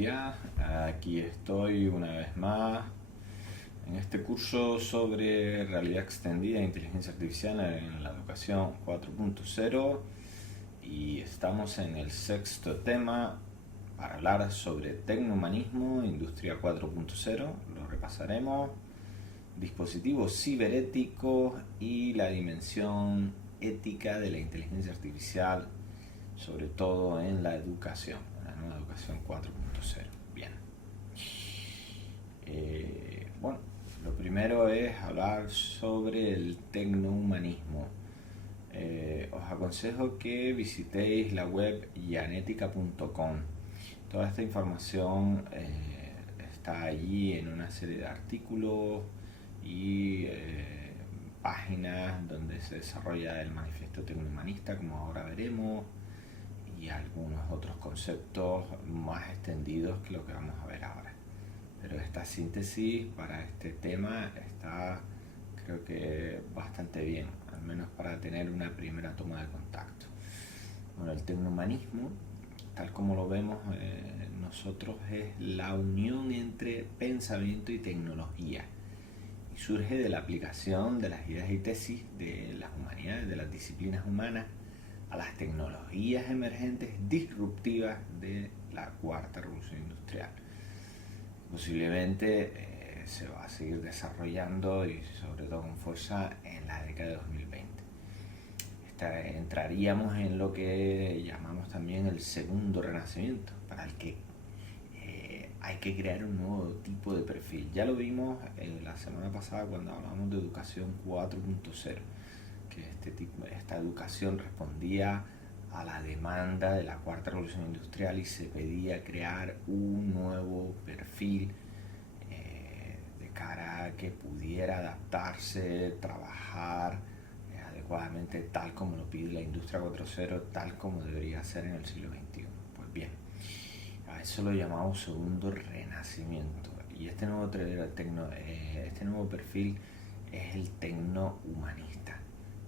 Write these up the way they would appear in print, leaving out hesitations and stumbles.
días, aquí estoy una vez más en este curso sobre realidad extendida e inteligencia artificial en la educación 4.0 y estamos en el sexto tema para hablar sobre tecnohumanismo, industria 4.0, lo repasaremos, dispositivos ciberéticos y la dimensión ética de la inteligencia artificial, sobre todo en la educación, en la nueva educación 4.0. Bien. Bueno, lo primero es hablar sobre el tecnohumanismo. Os aconsejo que visitéis la web yanetica.com. Toda esta información está allí en una serie de artículos y páginas donde se desarrolla el manifiesto tecnohumanista, como ahora veremos, y algunos otros conceptos más extendidos que lo que vamos a ver ahora. Pero esta síntesis para este tema está, creo que bastante bien, al menos para tener una primera toma de contacto. Bueno, el tecnohumanismo, tal como lo vemos nosotros, es la unión entre pensamiento y tecnología y surge de la aplicación de las ideas y tesis de las humanidades, de las disciplinas humanas, a las tecnologías emergentes disruptivas de la cuarta revolución industrial. Posiblemente se va a seguir desarrollando y sobre todo con fuerza en la década de 2020. Entraríamos en lo que llamamos también el segundo renacimiento, para el que hay que crear un nuevo tipo de perfil. Ya lo vimos la semana pasada cuando hablamos de educación 4.0, que esta educación respondía a la demanda de la cuarta revolución industrial y se pedía crear un nuevo perfil de cara a que pudiera adaptarse, trabajar adecuadamente tal como lo pide la industria 4.0, tal como debería ser en el siglo XXI. Pues bien, a eso lo llamamos segundo renacimiento, y este nuevo perfil es el tecnohumanista,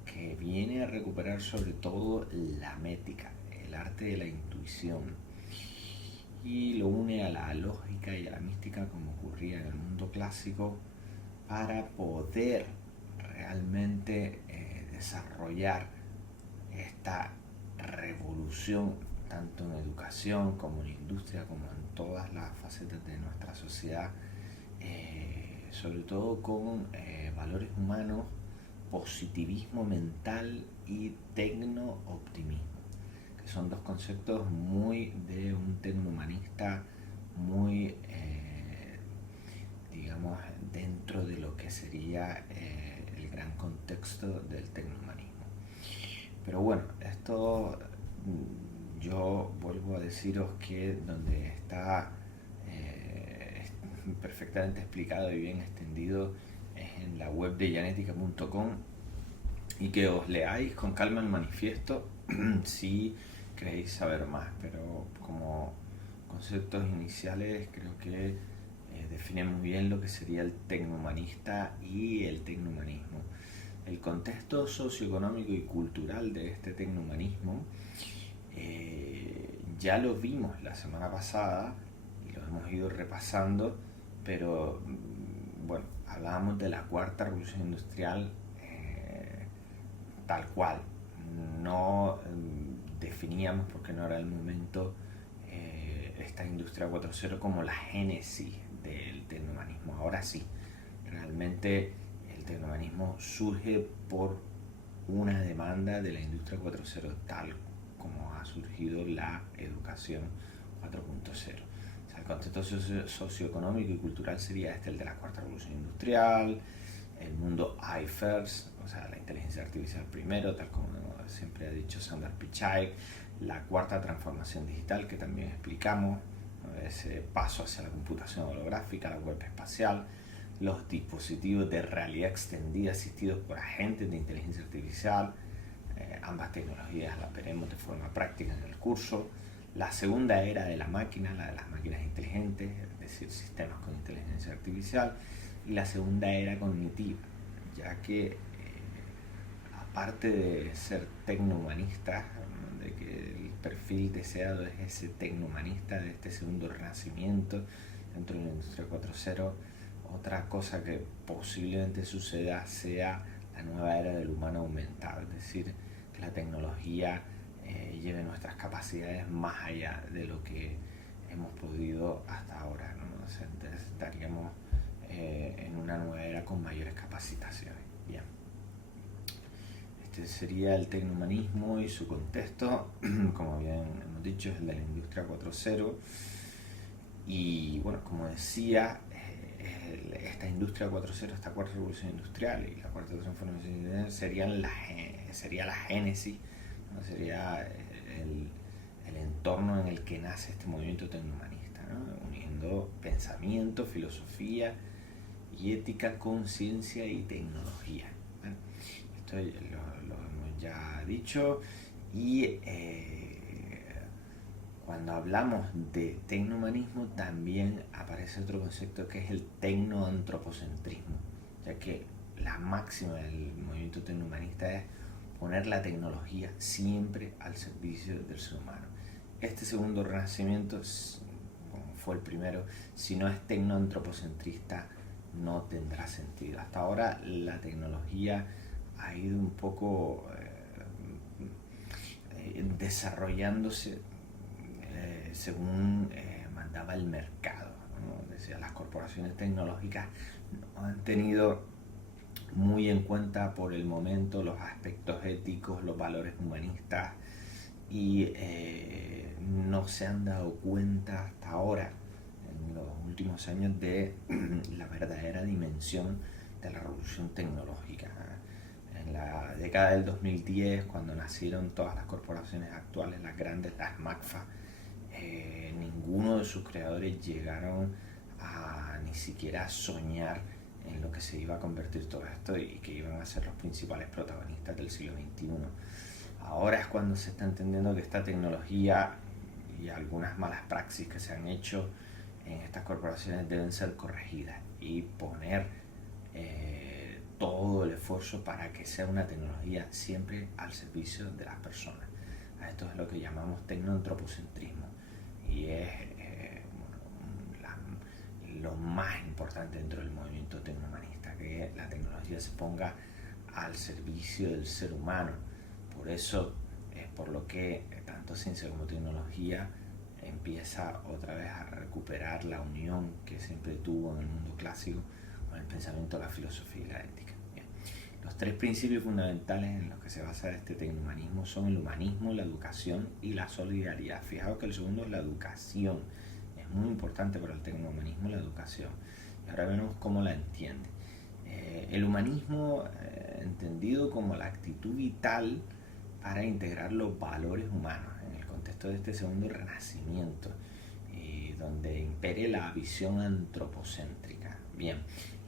que viene a recuperar sobre todo la métrica, el arte de la intuición, y lo une a la lógica y a la mística como ocurría en el mundo clásico, para poder realmente desarrollar esta revolución tanto en educación como en industria como en todas las facetas de nuestra sociedad, sobre todo con valores humanos, positivismo mental y tecno-optimismo, que son dos conceptos muy de un tecnohumanista, muy digamos dentro de lo que sería el gran contexto del tecnohumanismo. Pero bueno, esto yo vuelvo a deciros que donde está perfectamente explicado y bien extendido es en la web de yanetica.com, y que os leáis con calma el manifiesto si queréis saber más, pero como conceptos iniciales creo que define muy bien lo que sería el tecnohumanista y el tecnohumanismo. El contexto socioeconómico y cultural de este tecnohumanismo ya lo vimos la semana pasada y lo hemos ido repasando, pero bueno, hablábamos de la cuarta revolución industrial tal cual. No definíamos, porque no era el momento, esta industria 4.0 como la génesis del tecnohumanismo. Ahora sí, realmente el tecnohumanismo surge por una demanda de la industria 4.0, tal como ha surgido la educación 4.0. O sea, el contexto socioeconómico y cultural sería el de la cuarta revolución industrial, el mundo AI first, o sea, la inteligencia artificial primero, tal como siempre ha dicho Sundar Pichai, la cuarta transformación digital, que también explicamos, ¿no? Ese paso hacia la computación holográfica, la web espacial, los dispositivos de realidad extendida asistidos por agentes de inteligencia artificial. Ambas tecnologías las veremos de forma práctica en el curso. La segunda era de la máquina, la de las máquinas inteligentes, es decir, sistemas con inteligencia artificial. Y la segunda era cognitiva, ya que aparte de ser tecnohumanistas, de que el perfil deseado es ese tecnohumanista de este segundo renacimiento dentro de la industria 4.0. Otra cosa que posiblemente suceda sea la nueva era del humano aumentado, es decir, que la tecnología lleve nuestras capacidades más allá de lo que hemos podido hasta ahora, ¿no? O sea, entonces estaríamos en una nueva era con mayores capacitaciones. Bien. Este sería el tecnohumanismo y su contexto, como bien hemos dicho, es el de la industria 4.0. Y bueno, como decía, esta industria 4.0, esta cuarta revolución industrial y la cuarta transformación industrial sería la génesis, ¿no? Sería el entorno en el que nace este movimiento tecnohumanista, ¿no? Uniendo pensamiento, filosofía y ética con ciencia y tecnología. ¿Vale? Esto lo hemos ya dicho. Y cuando hablamos de tecnohumanismo también aparece otro concepto que es el tecnoantropocentrismo, ya que la máxima del movimiento tecnohumanista es poner la tecnología siempre al servicio del ser humano. Este segundo renacimiento, como fue el primero, si no es tecnoantropocentrista, no tendrá sentido. Hasta ahora la tecnología ha ido un poco desarrollándose según mandaba el mercado, ¿no? Decía, las corporaciones tecnológicas no han tenido muy en cuenta por el momento los aspectos éticos, los valores humanistas, y no se han dado cuenta hasta ahora, en los últimos años, de la verdadera dimensión de la revolución tecnológica. En la década del 2010, cuando nacieron todas las corporaciones actuales, las grandes, las MACFA, ninguno de sus creadores llegaron a ni siquiera soñar en lo que se iba a convertir todo esto y que iban a ser los principales protagonistas del siglo XXI. Ahora es cuando se está entendiendo que esta tecnología y algunas malas praxis que se han hecho en estas corporaciones deben ser corregidas y poner todo el esfuerzo para que sea una tecnología siempre al servicio de las personas. Esto es lo que llamamos tecnoantropocentrismo y es lo más importante dentro del movimiento tecnohumanista, que la tecnología se ponga al servicio del ser humano. Por eso es por lo que tanto ciencia como tecnología empieza otra vez a recuperar la unión que siempre tuvo en el mundo clásico con el pensamiento, la filosofía y la ética. Bien. Los tres principios fundamentales en los que se basa este tecnohumanismo son el humanismo, la educación y la solidaridad. Fijaos que el segundo es la educación. Es muy importante para el tecnohumanismo la educación. Y ahora vemos cómo la entiende. El humanismo entendido como la actitud vital para integrar los valores humanos en el contexto de este segundo renacimiento, donde impere la visión antropocéntrica. Bien,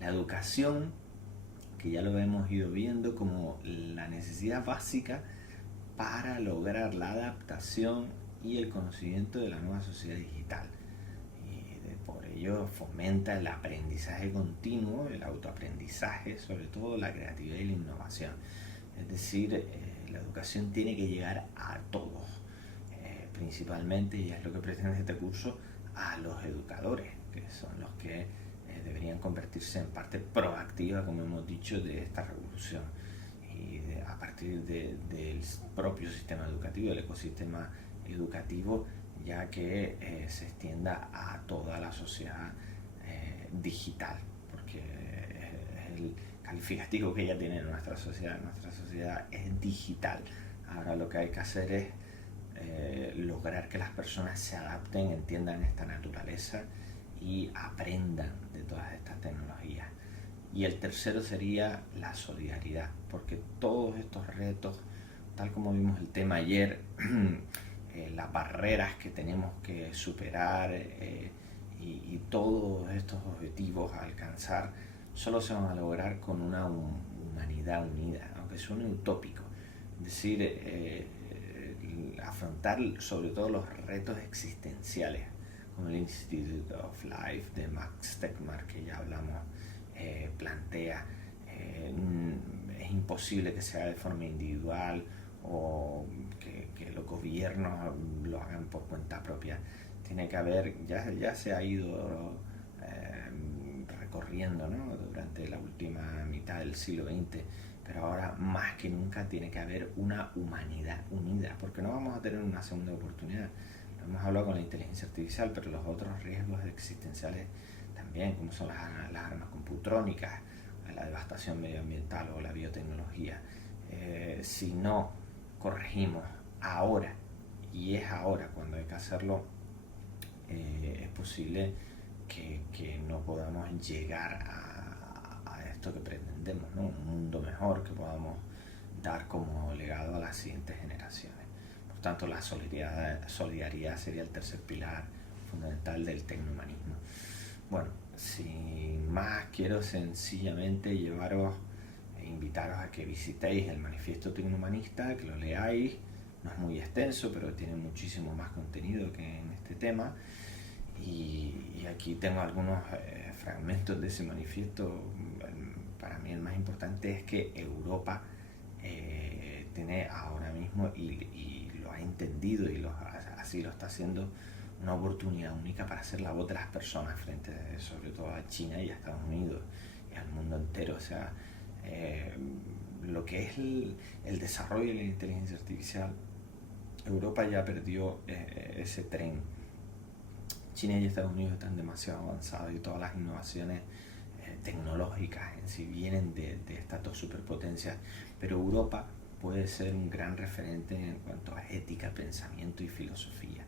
la educación, que ya lo hemos ido viendo como la necesidad básica para lograr la adaptación y el conocimiento de la nueva sociedad digital. Por ello fomenta el aprendizaje continuo, el autoaprendizaje, sobre todo la creatividad y la innovación. Es decir, la educación tiene que llegar a todos, principalmente, y es lo que pretende este curso, a los educadores, que son los que deberían convertirse en parte proactiva, como hemos dicho, de esta revolución. Y a partir del propio sistema educativo, del ecosistema educativo, ya que se extienda a toda la sociedad digital, porque es el calificativo que ya tiene nuestra sociedad. Nuestra sociedad es digital. Ahora lo que hay que hacer es lograr que las personas se adapten, entiendan esta naturaleza y aprendan de todas estas tecnologías. Y el tercero sería la solidaridad, porque todos estos retos, tal como vimos el tema ayer, las barreras que tenemos que superar y todos estos objetivos a alcanzar, solo se van a lograr con una humanidad unida, aunque suene utópico. Es decir, afrontar sobre todo los retos existenciales, como el Institute of Life de Max Tegmark, que ya hablamos, plantea. Es imposible que sea de forma individual o que los gobiernos lo hagan por cuenta propia. Tiene que haber, ya se ha ido recorriendo, ¿no?, durante la última mitad del siglo XX, pero ahora más que nunca tiene que haber una humanidad unida, porque no vamos a tener una segunda oportunidad. Lo hemos hablado con la inteligencia artificial, pero los otros riesgos existenciales también, como son las armas computrónicas, la devastación medioambiental o la biotecnología. Si no corregimos ahora, y es ahora cuando hay que hacerlo, es posible que no podamos llegar a esto que pretendemos, ¿no? Un mundo mejor que podamos dar como legado a las siguientes generaciones. Por tanto, la solidaridad sería el tercer pilar fundamental del tecnohumanismo. Bueno, sin más, quiero sencillamente invitaros a que visitéis el Manifiesto Tecnohumanista, que lo leáis. No es muy extenso, pero tiene muchísimo más contenido que en este tema. Y aquí tengo algunos fragmentos de ese manifiesto. Para mí el más importante es que Europa tiene ahora mismo, y lo ha entendido y así lo está haciendo, una oportunidad única para hacer la voz de las personas frente sobre todo a China y a Estados Unidos y al mundo entero. O sea, lo que es el desarrollo de la inteligencia artificial, Europa ya perdió ese tren. China y Estados Unidos están demasiado avanzados y todas las innovaciones tecnológicas en sí vienen de estas dos superpotencias, pero Europa puede ser un gran referente en cuanto a ética, pensamiento y filosofía.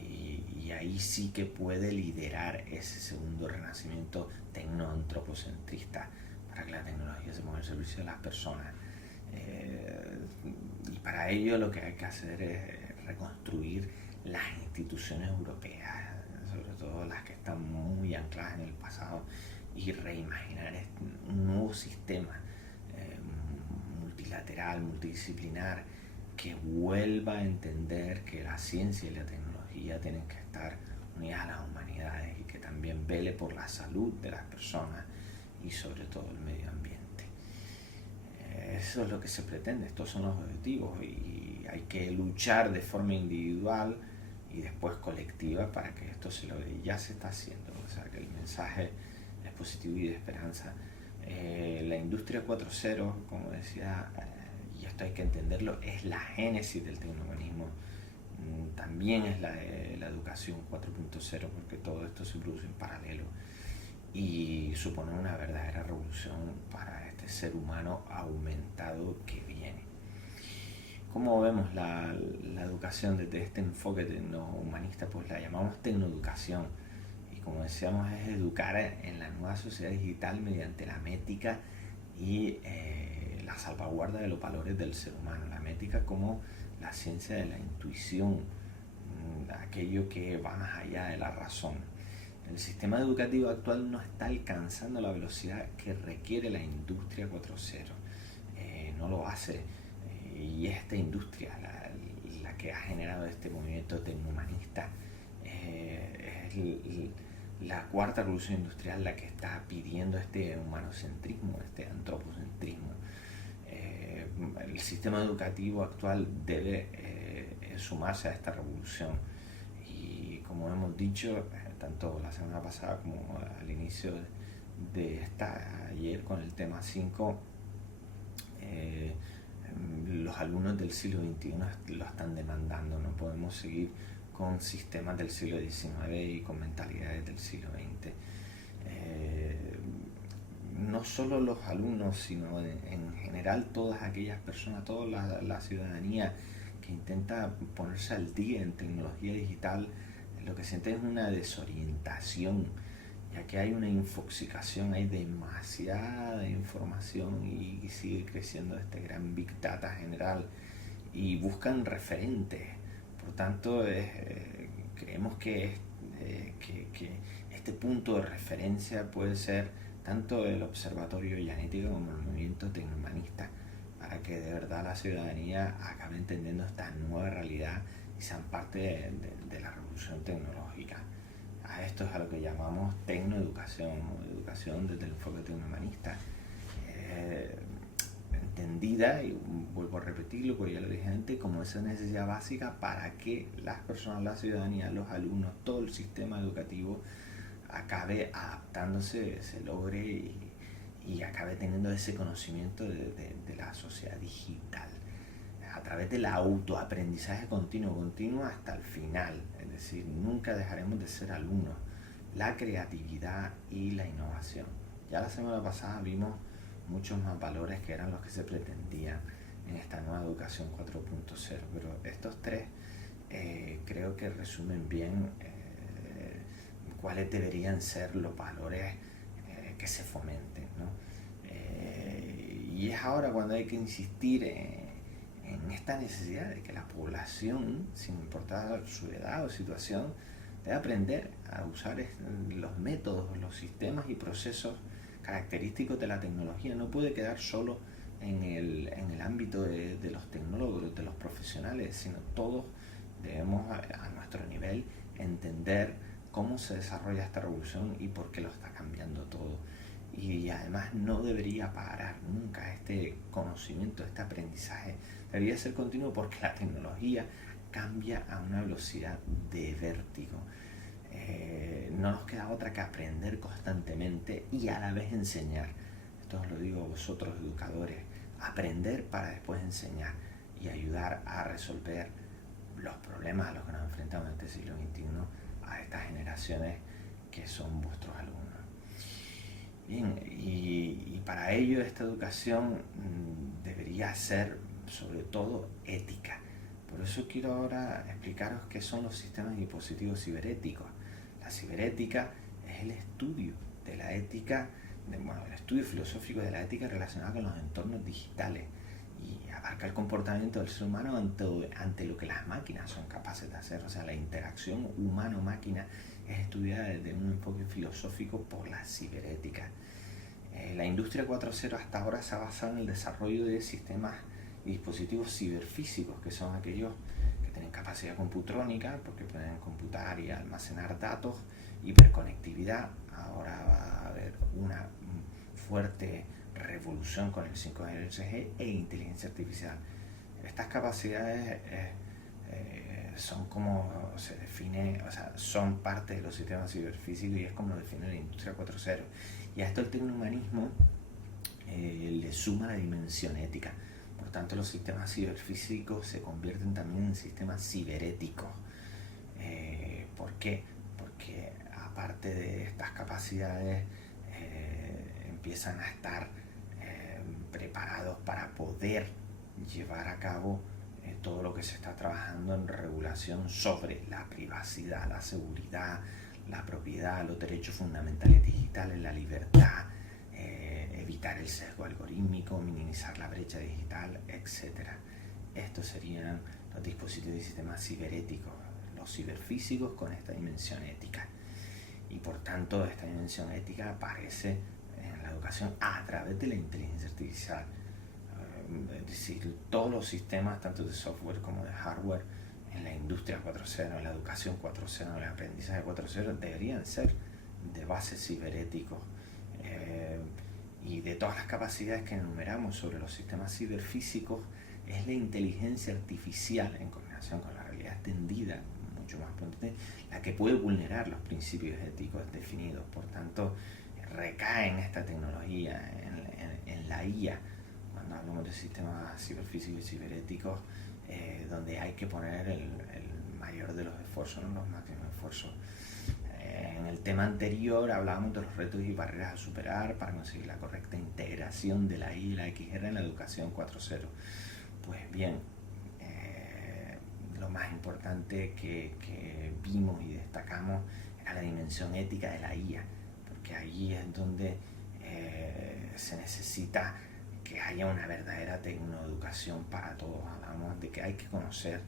Y ahí sí que puede liderar ese segundo renacimiento tecnoantropocentrista para que la tecnología se ponga al servicio de las personas. Y para ello lo que hay que hacer es reconstruir las instituciones europeas, sobre todo las que están muy ancladas en el pasado, y reimaginar un nuevo sistema multilateral, multidisciplinar, que vuelva a entender que la ciencia y la tecnología tienen que estar unidas a las humanidades y que también vele por la salud de las personas y sobre todo el medio ambiente. Eso es lo que se pretende, estos son los objetivos, y hay que luchar de forma individual y después colectiva para que esto se logre. Y ya se está haciendo, o sea que el mensaje es positivo y de esperanza. La industria 4.0, como decía, y esto hay que entenderlo, es la génesis del tecnohumanismo. También es la educación 4.0, porque todo esto se produce en paralelo y supone una verdadera revolución para este ser humano aumentado que viene. ¿Cómo vemos la educación desde este enfoque tecnohumanista? Pues la llamamos tecnoeducación, y como decíamos, es educar en la nueva sociedad digital mediante la mética y la salvaguarda de los valores del ser humano. La mética como la ciencia de la intuición, aquello que va más allá de la razón. El sistema educativo actual no está alcanzando la velocidad que requiere la industria 4.0. No lo hace. Y esta industria, la que ha generado este movimiento tecnohumanista, es la cuarta revolución industrial la que está pidiendo este humanocentrismo, este antropocentrismo. El sistema educativo actual debe sumarse a esta revolución, y como hemos dicho tanto la semana pasada como al inicio de ayer con el tema 5, los alumnos del siglo XXI lo están demandando. No podemos seguir con sistemas del siglo XIX y con mentalidades del siglo XX. No solo los alumnos, sino en general todas aquellas personas, toda la ciudadanía que intenta ponerse al día en tecnología digital, lo que siente es una desorientación, ya que hay una infoxicación, hay demasiada información y sigue creciendo este gran Big Data general, y buscan referentes. Por tanto, creemos que este punto de referencia puede ser tanto el Observatorio Llanética como el movimiento tecnohumanista, para que de verdad la ciudadanía acabe entendiendo esta nueva realidad y sean parte de la revolución tecnológica. A esto es a lo que llamamos tecnoeducación, educación desde el enfoque tecnohumanista. entendida, y vuelvo a repetirlo porque ya lo dije antes, como esa necesidad básica para que las personas, la ciudadanía, los alumnos, todo el sistema educativo acabe adaptándose, se logre y acabe teniendo ese conocimiento de la sociedad digital a través del autoaprendizaje continuo hasta el final. Es decir, nunca dejaremos de ser alumnos. La creatividad y la innovación. Ya la semana pasada vimos muchos más valores que eran los que se pretendían en esta nueva educación 4.0, pero estos tres creo que resumen bien cuáles deberían ser los valores que se fomenten, ¿no? Y es ahora cuando hay que insistir en esta necesidad de que la población, sin importar su edad o situación, debe aprender a usar los métodos, los sistemas y procesos característicos de la tecnología. No puede quedar solo en el ámbito de los tecnólogos, de los profesionales, sino todos debemos a nuestro nivel entender cómo se desarrolla esta revolución y por qué lo está cambiando todo. Y además no debería parar nunca este conocimiento, este aprendizaje. Debería ser continuo porque la tecnología cambia a una velocidad de vértigo. No nos queda otra que aprender constantemente y a la vez enseñar. Esto os lo digo a vosotros, educadores. Aprender para después enseñar y ayudar a resolver los problemas a los que nos enfrentamos en este siglo XXI a estas generaciones que son vuestros alumnos. Bien, y para ello esta educación debería ser sobre todo ética. Por eso quiero ahora explicaros qué son los sistemas y dispositivos ciberéticos. La ciberética es el estudio de la ética, el estudio filosófico de la ética relacionada con los entornos digitales y abarca el comportamiento del ser humano ante lo que las máquinas son capaces de hacer. O sea, la interacción humano-máquina es estudiada desde un enfoque filosófico por la ciberética. La industria 4.0 hasta ahora se ha basado en el desarrollo de sistemas y dispositivos ciberfísicos, que son aquellos que tienen capacidad computrónica, porque pueden computar y almacenar datos, hiperconectividad. Ahora va a haber una fuerte revolución con el 5G e inteligencia artificial. Estas capacidades son como se define, o sea, son parte de los sistemas ciberfísicos y es como lo define la industria 4.0. Y a esto el tecnohumanismo le suma la dimensión ética. Por tanto, los sistemas ciberfísicos se convierten también en sistemas ciberéticos. ¿Por qué? Porque aparte de estas capacidades empiezan a estar preparados para poder llevar a cabo todo lo que se está trabajando en regulación sobre la privacidad, la seguridad, la propiedad, los derechos fundamentales digitales, la libertad, evitar el sesgo algorítmico, minimizar la brecha digital, etc. Estos serían los dispositivos y sistemas ciberéticos, los ciberfísicos con esta dimensión ética. Y por tanto, esta dimensión ética aparece en la educación a través de la inteligencia artificial. Es decir, todos los sistemas, tanto de software como de hardware, en la industria 4.0, en la educación 4.0, en el aprendizaje 4.0, deberían ser de base ciberéticos. Y de todas las capacidades que enumeramos sobre los sistemas ciberfísicos, es la inteligencia artificial en combinación con la realidad extendida, mucho más potente, la que puede vulnerar los principios éticos definidos. Por tanto, recae en esta tecnología, en la IA, cuando hablamos de sistemas ciberfísicos y ciberéticos, donde hay que poner el mayor de los esfuerzos, no los máximos esfuerzos. En el tema anterior hablábamos de los retos y barreras a superar para conseguir la correcta integración de la I y la XR en la educación 4.0. Pues bien, lo más importante que vimos y destacamos era la dimensión ética de la IA, porque ahí es donde se necesita que haya una verdadera tecnoeducación para todos. Hablamos de que hay que conocer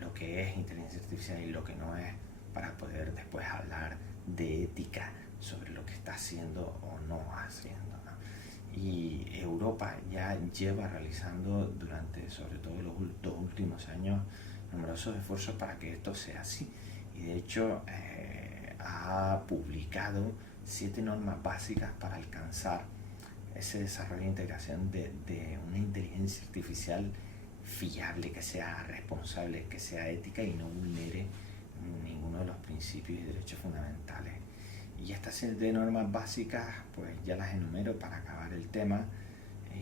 lo que es inteligencia artificial y lo que no es, para poder después hablar de ética sobre lo que está haciendo o no haciendo, ¿no? Y Europa ya lleva realizando durante sobre todo los dos últimos años numerosos esfuerzos para que esto sea así, y de hecho ha publicado 7 normas básicas para alcanzar ese desarrollo e integración de una inteligencia artificial fiable, que sea responsable, que sea ética y no vulnere ninguno de los principios y derechos fundamentales. Y esta serie de normas básicas, pues ya las enumero para acabar el tema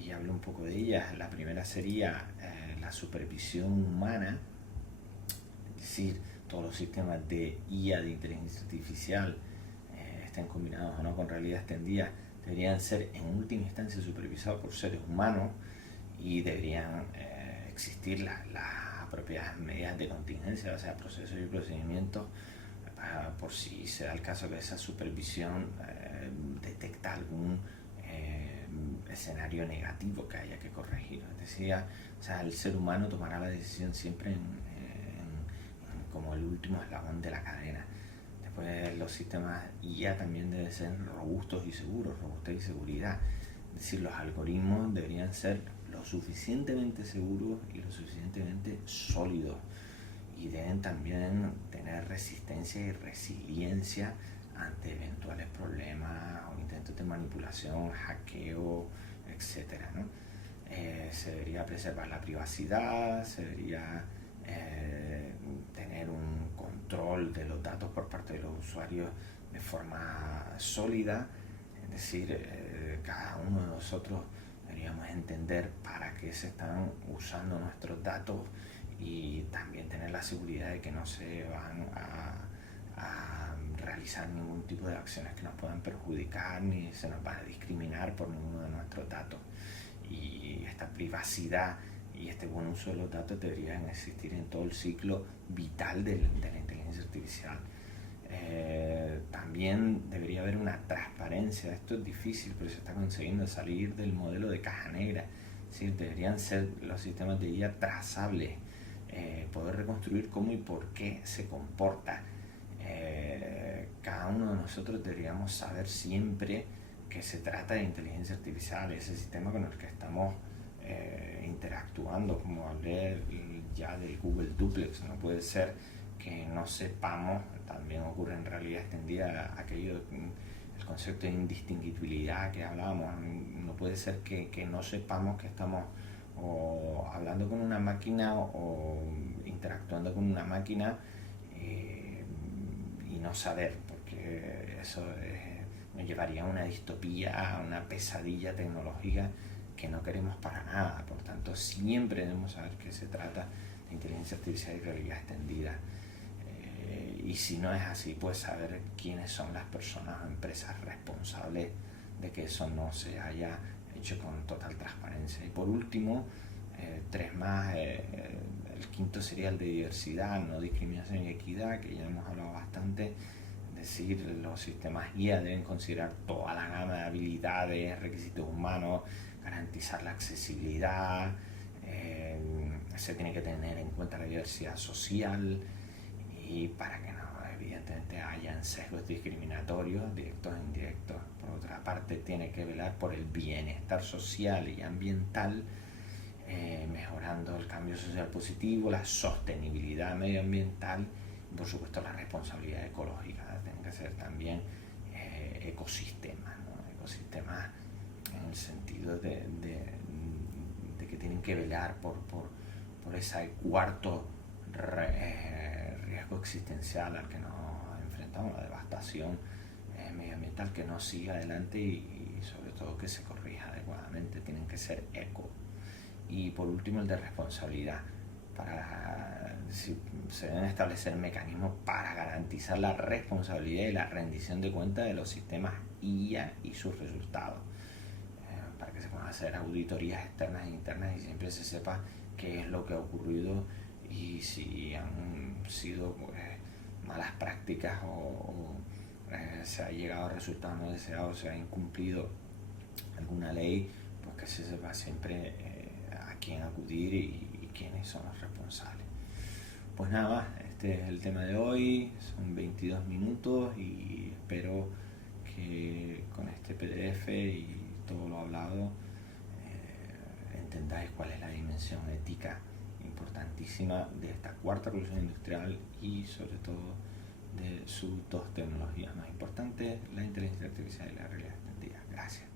y hablo un poco de ellas. La primera sería la supervisión humana, es decir, todos los sistemas de IA, de inteligencia artificial, estén combinados o no con realidad extendida, deberían ser en última instancia supervisados por seres humanos y deberían existir las apropiadas medidas de contingencia, o sea, procesos y procedimientos por si se da el caso que esa supervisión detecta algún escenario negativo que haya que corregir. Decía, o sea, el ser humano tomará la decisión siempre como el último eslabón de la cadena. Después los sistemas IA también deben ser robustos y seguros, robustez y seguridad. Es decir, los algoritmos deberían ser lo suficientemente seguros y lo suficientemente sólidos, y deben también tener resistencia y resiliencia ante eventuales problemas o intentos de manipulación, hackeo, etcétera, ¿no? Se debería preservar la privacidad, se debería tener un control de los datos por parte de los usuarios de forma sólida, es decir, cada uno de nosotros deberíamos entender para qué se están usando nuestros datos y también tener la seguridad de que no se van a realizar ningún tipo de acciones que nos puedan perjudicar ni se nos van a discriminar por ninguno de nuestros datos. Y esta privacidad y este buen uso de los datos deberían existir en todo el ciclo vital de la inteligencia artificial. También debería haber una transparencia. Esto es difícil, pero se está consiguiendo salir del modelo de caja negra. Es decir, deberían ser los sistemas de IA trazables, poder reconstruir cómo y por qué se comporta. Cada uno de nosotros deberíamos saber siempre que se trata de inteligencia artificial, ese sistema con el que estamos interactuando, como hablé ya del Google Duplex. No puede ser que no sepamos, también ocurre en realidad extendida aquello, el concepto de indistinguibilidad que hablábamos. No puede ser que no sepamos que estamos o hablando con una máquina o interactuando con una máquina y no saber, porque eso nos llevaría a una distopía, a una pesadilla tecnológica que no queremos para nada. Por tanto, siempre debemos saber que se trata de inteligencia artificial y realidad extendida. Y si no es así, pues saber quiénes son las personas o empresas responsables de que eso no se haya hecho con total transparencia. Y por último, tres más, el quinto sería el de diversidad, no discriminación y equidad, que ya hemos hablado bastante. Es decir, los sistemas IA deben considerar toda la gama de habilidades, requisitos humanos, garantizar la accesibilidad, se tiene que tener en cuenta la diversidad social y para que no, evidentemente, hayan sesgos discriminatorios, directos e indirectos. Por otra parte, tiene que velar por el bienestar social y ambiental, mejorando el cambio social positivo, la sostenibilidad medioambiental y, por supuesto, la responsabilidad ecológica. Tienen que ser también ecosistemas, ¿no? Ecosistemas en el sentido de que tienen que velar por ese cuarto riesgo existencial al que nos enfrentamos, la devastación medioambiental, que no siga adelante y sobre todo que se corrija adecuadamente. Tienen que ser eco. Y por último, el de responsabilidad. Se deben establecer mecanismos para garantizar la responsabilidad y la rendición de cuentas de los sistemas IA y sus resultados, para que se puedan hacer auditorías externas e internas y siempre se sepa qué es lo que ha ocurrido y si han sido malas prácticas o se ha llegado a resultados no deseados, se ha incumplido alguna ley, pues que se sepa siempre a quién acudir y quiénes son los responsables. Pues nada más, este es el tema de hoy, son 22 minutos y espero que con este PDF y todo lo hablado entendáis cuál es la dimensión ética importantísima de esta cuarta revolución industrial y sobre todo de sus dos tecnologías más importantes, la inteligencia artificial y la realidad extendida. Gracias.